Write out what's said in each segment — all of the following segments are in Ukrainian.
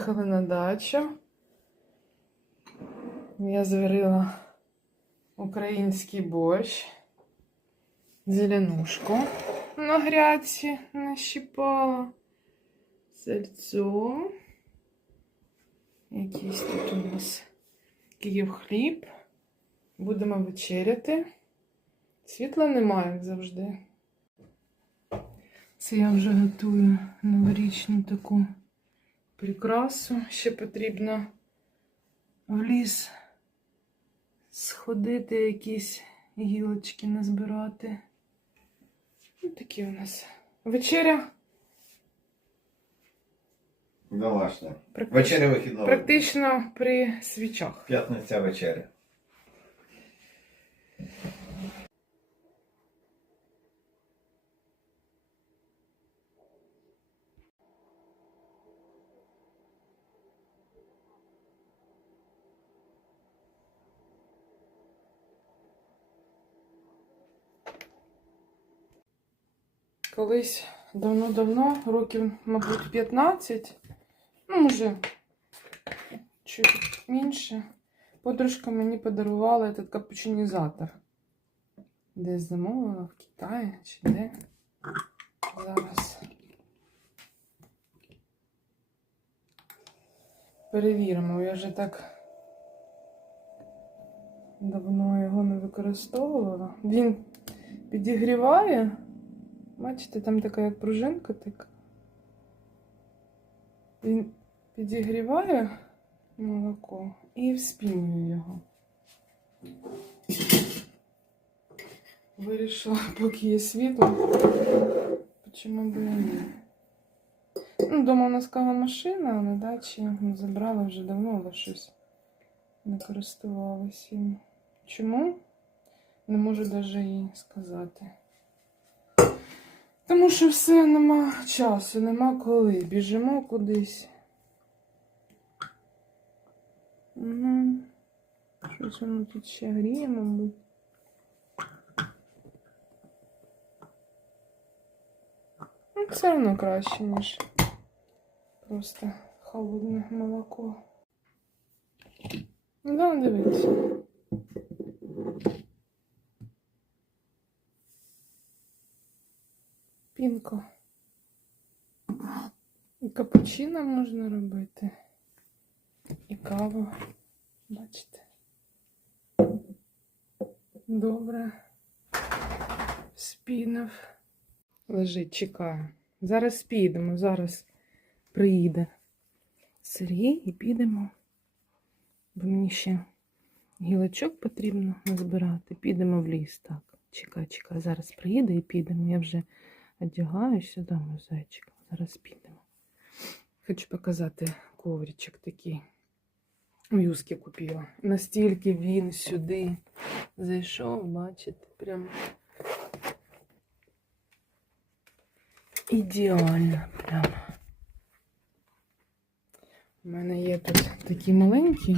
Приїхали на дачу. Я зварила український борщ, зеленушку на грядці нащипала, сальцо. Якийсь тут у нас Київ хліб. Будемо вечеряти. Світла немає, як завжди. Це я вже готую новорічну таку прикрасу. Ще потрібно в ліс сходити, якісь гілочки назбирати. Ось такі у нас вечеря. Домашня. Практи- Вечеря вихідного. Практично при свічах. П'ятниця вечеря. Колись давно-давно, років, мабуть, 15, ну, може, чуть менше, подружка мені подарувала этот капучинізатор. Десь замовила в Китаї чи де. Зараз. Перевіримо, я вже так давно його не використовувала. Він підігріває. Бачите, там така як пружинка така. Він підігріває молоко і вспінює його. Вирішила, поки є світло, чому би і ні. Ну, дома у нас кава машина, а на дачі ну, забрала вже давно, але щось не користувалася їм. Чому? Не можу навіть їй сказати. Тому що все нема часу, нема коли. Біжимо кудись. Ну, щось воно тут ще гріє, мабуть. Ну, все одно краще, ніж просто холодне молоко. Ну, да, дивіться. Пінко. І капучино можна робити. І каву. Бачите. Добре. Спінив. Лежить, чекає. Зараз підемо, зараз приїде Сергій і підемо. Бо мені ще гілочок потрібно назбирати. Підемо в ліс. Так, чекай, чекай. Зараз приїде і підемо. Я вже одягаюся, да, мой зайчик. Зараз підемо. Хочу показати ковричок такий. Юскі купила. Настільки він сюди зайшов, бачите, прям ідеально. Прям. У мене є тут такі маленькі.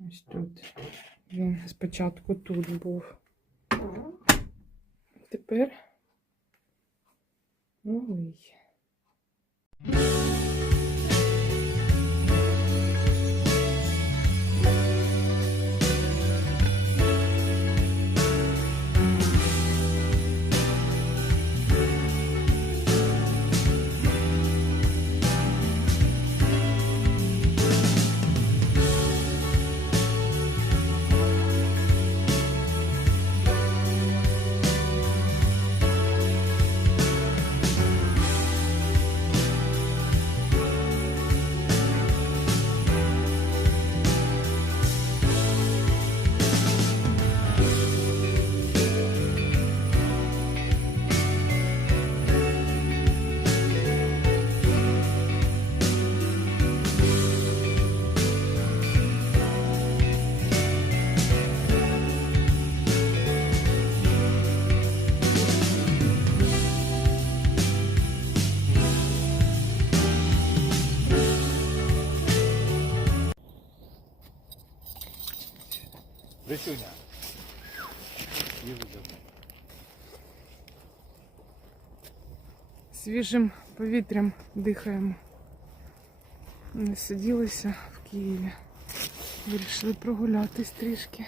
Ось тут. Він спочатку тут був. Тепер новий. Свіжим повітрям дихаємо. Не сиділися в Києві. Вирішили прогулятись трішки.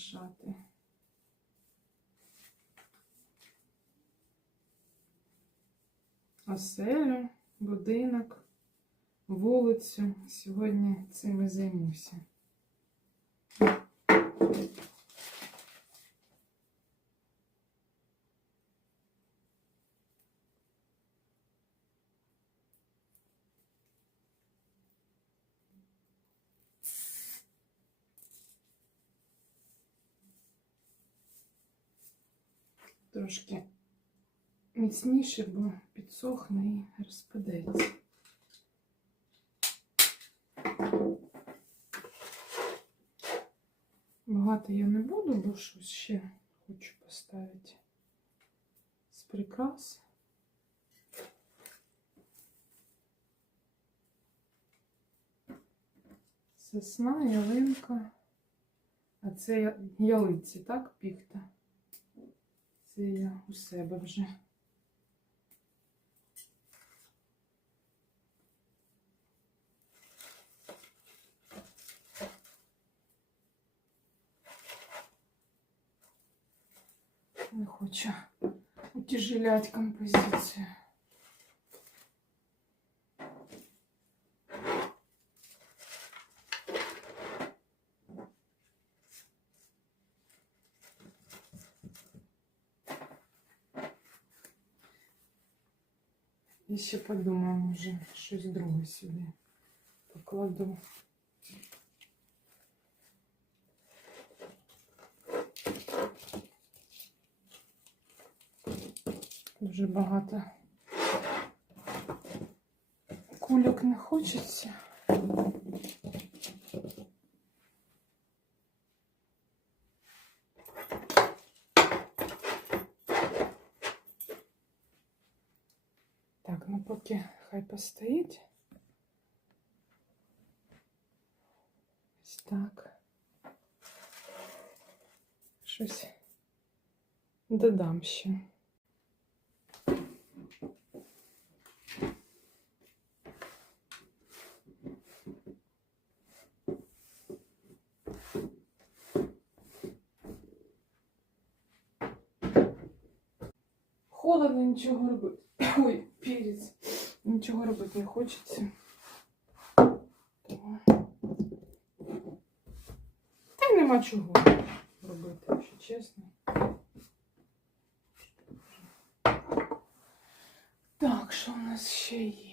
Прикрашати. Оселю, будинок, вулицю. Сьогодні цим і займуся. Трошки міцніше, бо підсохне і розпадеться. Багато я не буду, бо щось ще хочу поставити з прикрас. Сосна, ялинка. А це ялиці, так, піхта? Це я у себе вже. Не хочу утяжелять композицію. Ще подумаю, може, щось друге сюди покладу. Дуже багато кульок не хочеться. Так, ну поки хай постоїть. Так. Щось додам ще. нічого робити. Ой, перець. Нічого робити не хочеться. Тому... Та й нема чого робити, якщо чесно. Так, що у нас ще є?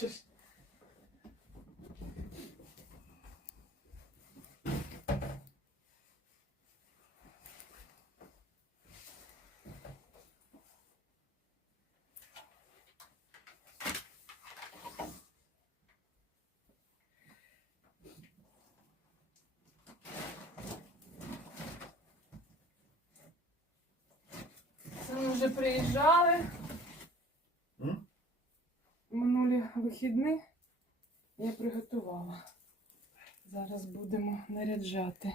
Хочеш. Ми приїжджали. М? Вихідні я приготувала. Зараз будемо наряджати.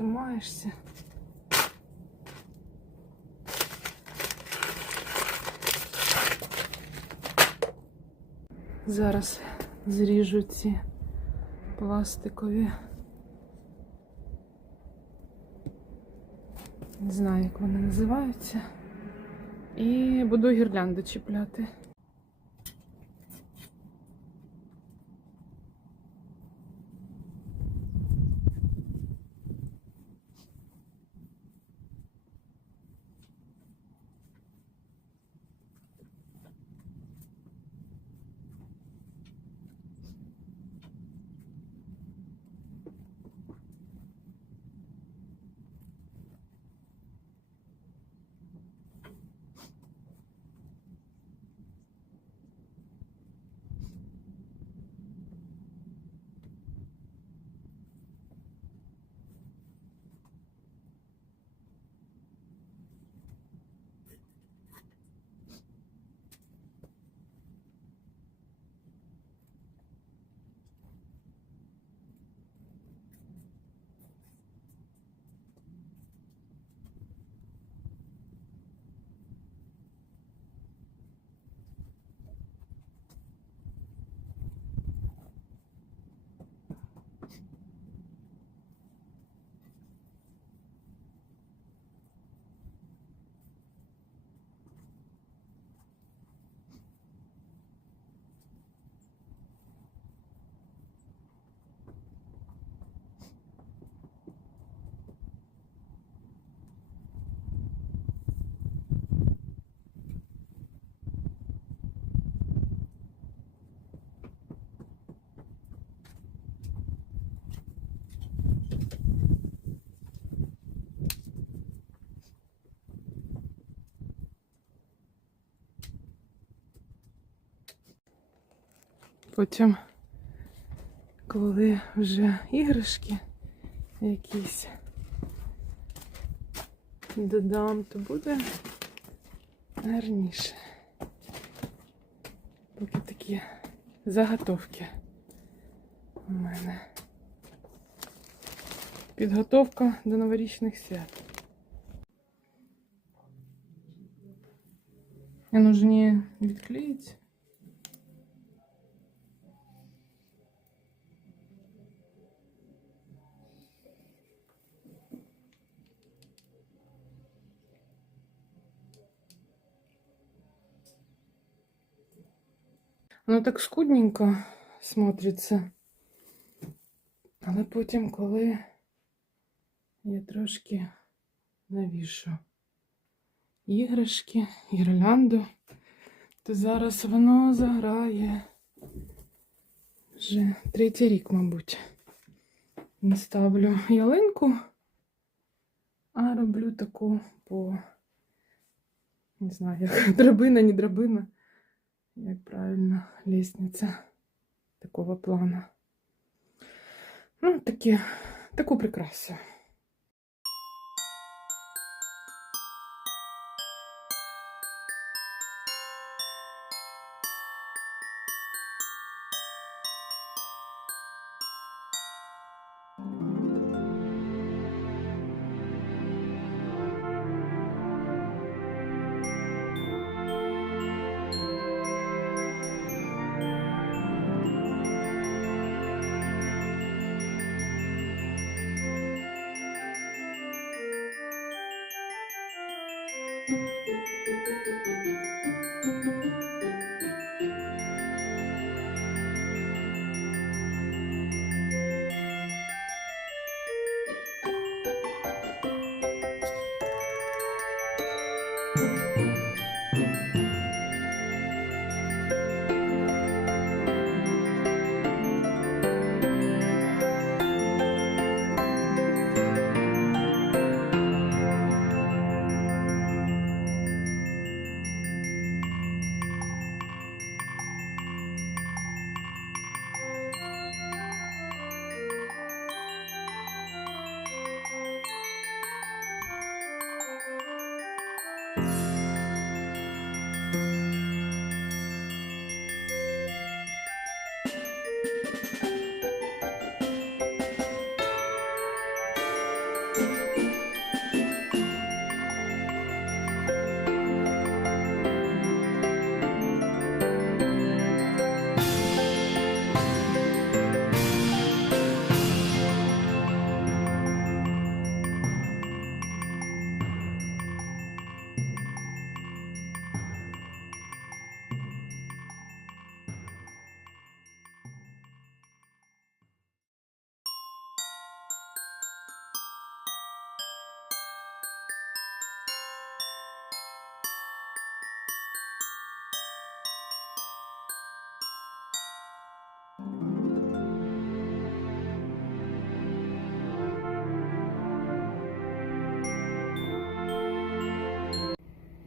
Тримаєшся. Зараз зріжу ці пластикові. Не знаю, як вони називаються. І буду гірлянди чіпляти. Потім, коли вже іграшки якісь додам, то буде гарніше. Поки такі заготовки у мене. Підготовка до новорічних свят. Оно же не Так скудненько смотриться. Але потім, коли я трошки навішу іграшки, гірлянду, то зараз воно заграє вже третій рік, мабуть. Не ставлю ялинку, а роблю таку по, не знаю, як драбина, не драбина, як правильно, лестниця такого плана. Ну, такі, таку прикрасу.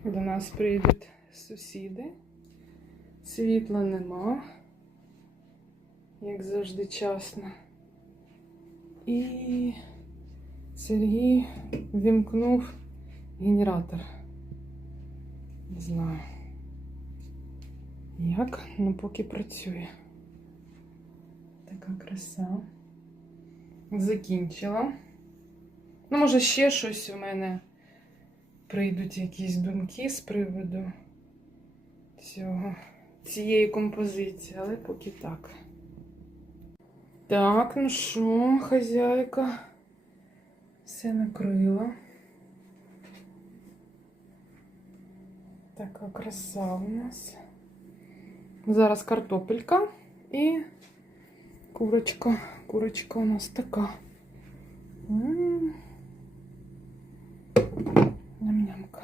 До нас прийдуть сусіди. Світла нема, як завжди часно. І Сергій вімкнув генератор. Не знаю. Як? Ну поки працює. Така краса. Закінчила. Ну, може, ще щось у мене прийдуть якісь думки з приводу цього, цієї композиції, але поки так. Так, ну що, хазяйка все накрила. Така краса у нас. Зараз картопелька і курочка. Курочка у нас така. М, на мямка.